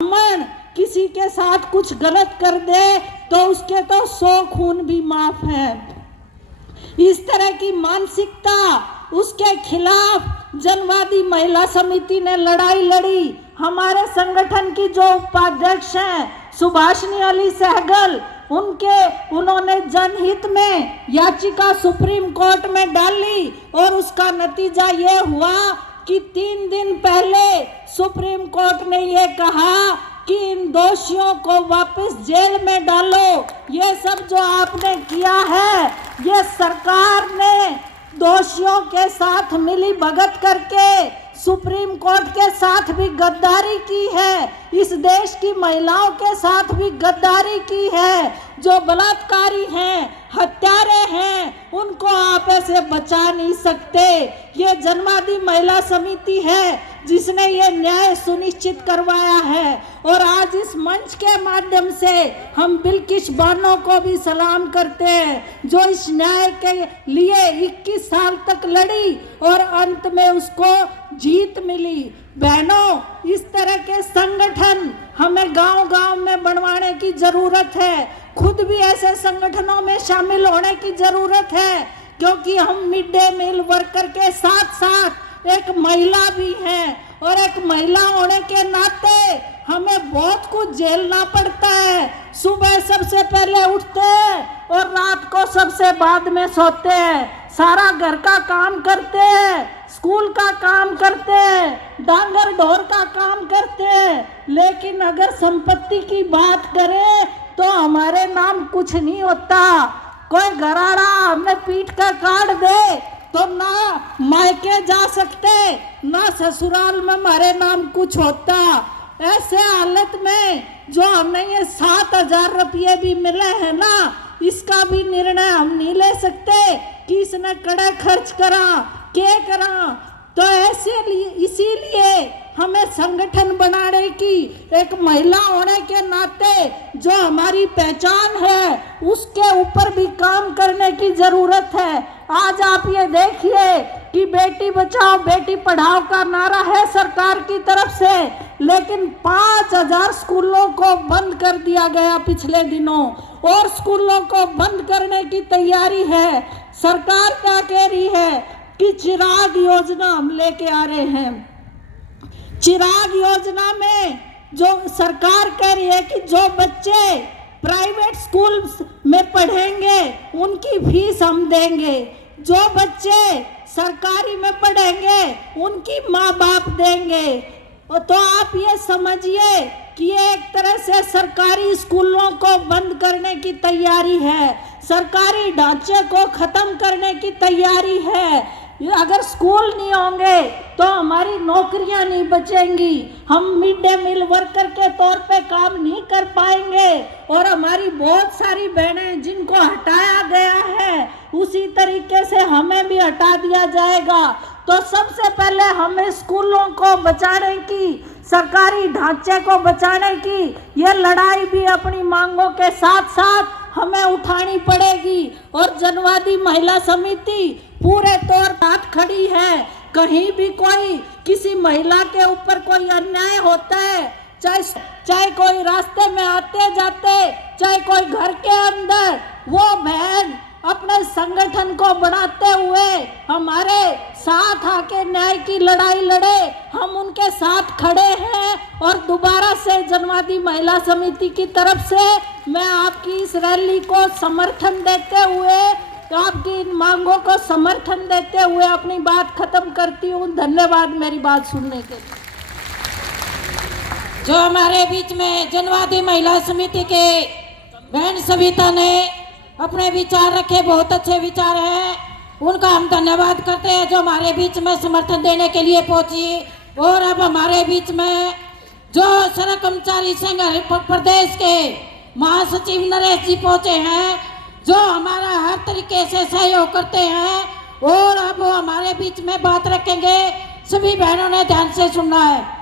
ब्राह्मण किसी के साथ कुछ गलत कर दे तो उसके तो 100 खून भी माफ है। इस तरह की मानसिकता, उसके खिलाफ जनवादी महिला समिति ने लड़ाई लड़ी। हमारे संगठन की जो उपाध्यक्ष हैं सुभाषिनी अली सहगल, उन्होंने जनहित में याचिका सुप्रीम कोर्ट में डाली और उसका नतीजा ये हुआ कि 3 दिन पहले सुप्रीम कोर्ट ने ये कहा कि इन दोषियों को वापस जेल में डालो। ये सब जो आपने किया है, ये सरकार ने दोषियों के साथ मिली भगत करके सुप्रीम कोर्ट के साथ भी गद्दारी की है, इस देश की महिलाओं के साथ भी गद्दारी की है। जो बलात्कारी हैं, हत्यारे हैं, उनको आप ऐसे बचा नहीं सकते। ये जनवादी महिला समिति है जिसने ये न्याय सुनिश्चित करवाया है और आज इस मंच के माध्यम से हम बिल्किश बानो को भी सलाम करते हैं जो इस न्याय के लिए 21 साल तक लड़ी और अंत में उसको जीत मिली। बहनों, इस तरह के संगठन हमें गांव-गांव में बनवाने की जरूरत है। खुद भी ऐसे संगठनों में शामिल होने की जरूरत है, क्योंकि हम मिड डे मील वर्कर के साथ साथ एक महिला भी हैं और एक महिला होने के नाते हमें बहुत कुछ झेलना पड़ता है। सुबह सबसे पहले उठते हैं और रात को सबसे बाद में सोते हैं। सारा घर का काम करते हैं, स्कूल का काम करते हैं, डांगर ढोर का काम करते हैं, लेकिन अगर संपत्ति की बात करें तो हमारे नाम कुछ नहीं होता। कोई घराड़ा हमें पीट कर काट दे तो ना मायके जा सकते, ना ससुराल में हमारे नाम कुछ होता। ऐसे हालत में जो हमें ये 7,000 रुपये भी मिले हैं ना, इसका भी निर्णय हम नहीं ले सकते कि इसने कड़ा खर्च करा क्या करा। तो इसीलिए हमें संगठन बनाने की, एक महिला होने के नाते जो हमारी पहचान है उसके ऊपर भी काम करने की जरूरत है। आज आप ये देखिए कि बेटी बचाओ बेटी पढ़ाओ का नारा है सरकार की तरफ से, लेकिन 5,000 स्कूलों को बंद कर दिया गया पिछले दिनों और स्कूलों को बंद करने की तैयारी है। सरकार क्या कह रही है कि चिराग योजना हम लेके आ रहे हैं। चिराग योजना में जो सरकार कह रही है कि जो बच्चे प्राइवेट स्कूल में पढ़ेंगे उनकी फीस हम देंगे, जो बच्चे सरकारी में पढ़ेंगे उनकी माँ बाप देंगे। तो आप ये समझिए कि ये एक तरह से सरकारी स्कूलों को बंद करने की तैयारी है, सरकारी ढांचे को खत्म करने की तैयारी है। अगर स्कूल नहीं होंगे तो हमारी नौकरियां नहीं बचेंगी, हम मिड डे मील वर्कर के तौर पे काम नहीं कर पाएंगे और हमारी बहुत सारी बहनें जिनको हटाया गया है उसी तरीके से हमें भी हटा दिया जाएगा। तो सबसे पहले हमें स्कूलों को बचाने की, सरकारी ढांचे को बचाने की ये लड़ाई भी अपनी मांगों के साथ साथ हमें उठानी पड़ेगी और जनवादी महिला समिति पूरे तौर पर खड़ी है। कहीं भी कोई किसी महिला के ऊपर कोई अन्याय होता है, चाहे कोई रास्ते में आते जाते, चाहे कोई घर के अंदर, वो बहन अपने संगठन को बढ़ाते हुए हमारे साथ आके न्याय की लड़ाई लड़े, हम उनके साथ खड़े हैं। और दोबारा से जनवादी महिला समिति की तरफ से मैं आपकी इस रैली को समर्थन देते हुए, आपकी इन मांगों को समर्थन देते हुए अपनी बात खत्म करती हूँ। धन्यवाद मेरी बात सुनने के लिए। जो हमारे बीच में जनवादी महिला समिति के बहन सविता ने अपने विचार रखे, बहुत अच्छे विचार हैं, उनका हम धन्यवाद करते हैं जो हमारे बीच में समर्थन देने के लिए पहुंची। और अब हमारे बीच में जो सड़क कर्मचारी संघ प्रदेश के महासचिव नरेश जी पहुंचे हैं, जो हमारा हर तरीके से सहयोग करते हैं और अब वो हमारे बीच में बात रखेंगे। सभी बहनों ने ध्यान से सुनना है।